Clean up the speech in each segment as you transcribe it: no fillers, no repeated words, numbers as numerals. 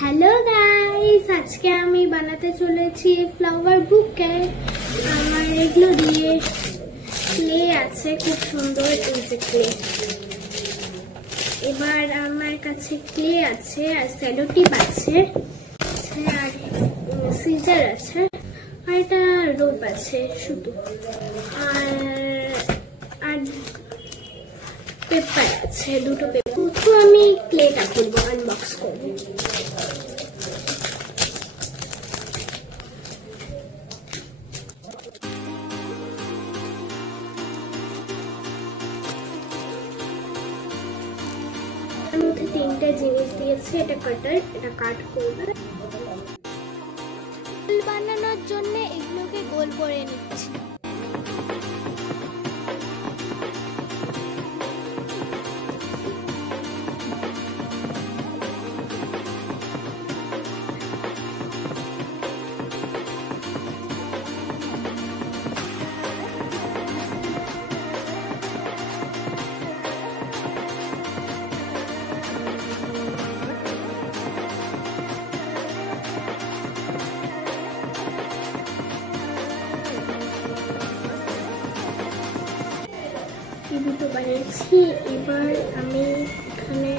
Hello guys, আজকে আমি বানাতে চলেছি ফ্লাওয়ার বুকে। আমার এগুলো দিয়ে ক্লে আছে, খুব সুন্দর এই যে ক্লে। এবার আমার কাছে ক্লে আছে আর সেলোটিপ আছে আর সিজার আছে আর এটা রোপ আছে শুধু, আর পেপার আছে, দুটো পেপার। তো আমি ক্লেটা খুলবো, আনবক্স করবো। মধ্যে তিনটা জিনিস দিয়েছে, এটা কাটার, এটা কাট করবে। গোল বানানোর জন্য এগুলোকে গোল করে নিচ্ছি। দুটো বানিয়েছি, এবার আমি এখানে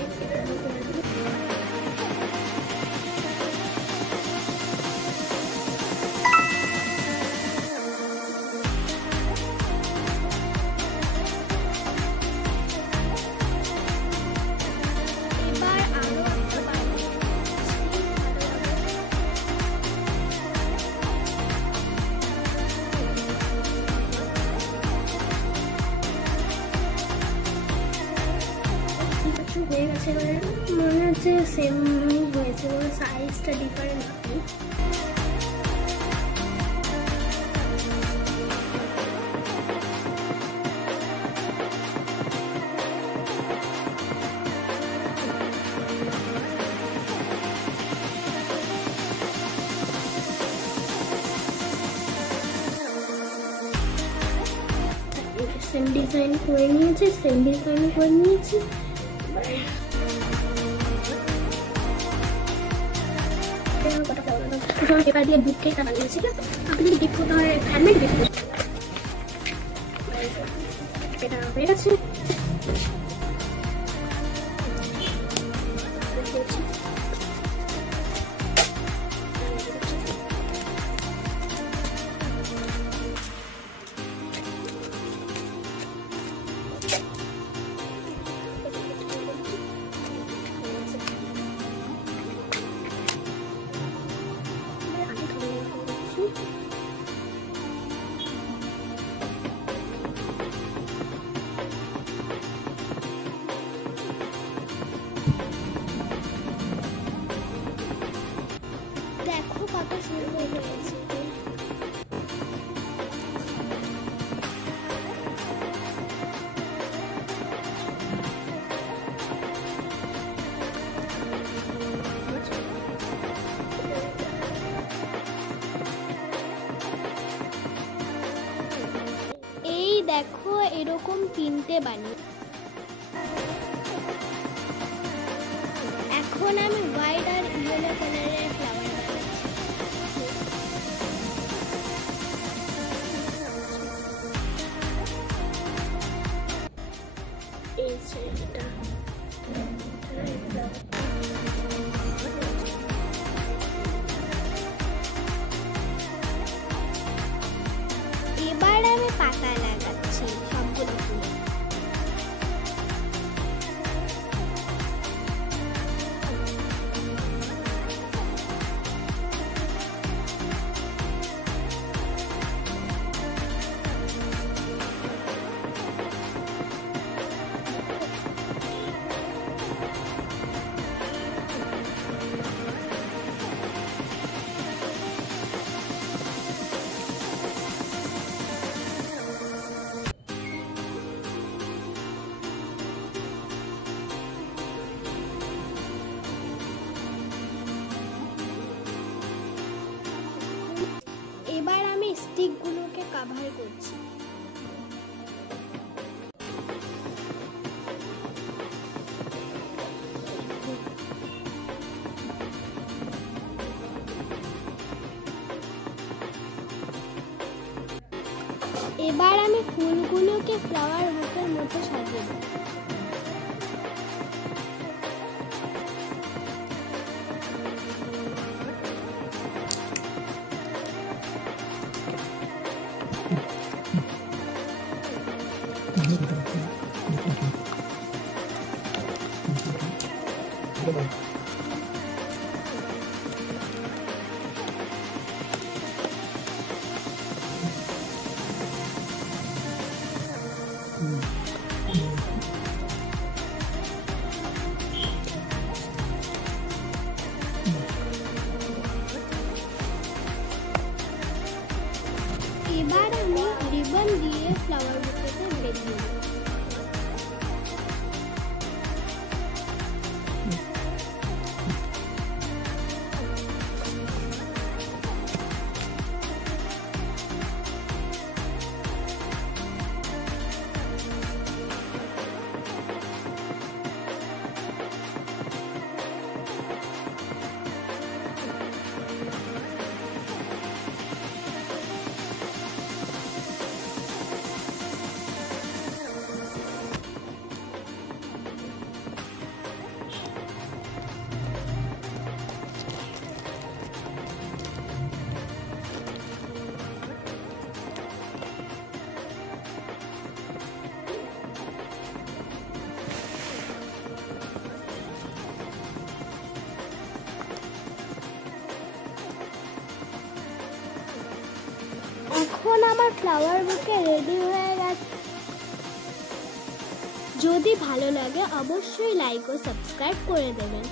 হয়ে গেছে। মনে হচ্ছে সেম হয়েছে, কোনো সাইজটা ডিফারেন্ট হয়। সেম ডিজাইন করে নিয়েছি, পেপার দিয়ে বুকে বানিয়েছি। আপনি গিফট করতে হয়, হ্যান্ডমেড গিফট। এটা হয়ে গেছে। দেখো কত সুন্দর হয়েছে। এই দেখো এরকম তিনটে বানিয়ে, এখন আমি হোয়াইট আর ইয়েলো কালারের ফ্লাওয়ার এই সাইডটা। এবার আমি পাতা লাগাচ্ছি সবগুলো ফুলে। এবার আমি স্টিকগুলোকে কভার করছি। এবার আমি ফুলগুলোকে ফ্লাওয়ার বুকের মতো সাজিয়ে দেব। এবার আমি রিবন দিয়ে ফ্লাওয়ার বুকেতে বেঁধে দেব। এখন আমার ফ্লাওয়ার বুকে রেডি হয়ে গেছে। যদি ভালো লাগে অবশ্যই লাইক ও সাবস্ক্রাইব করে দেবেন।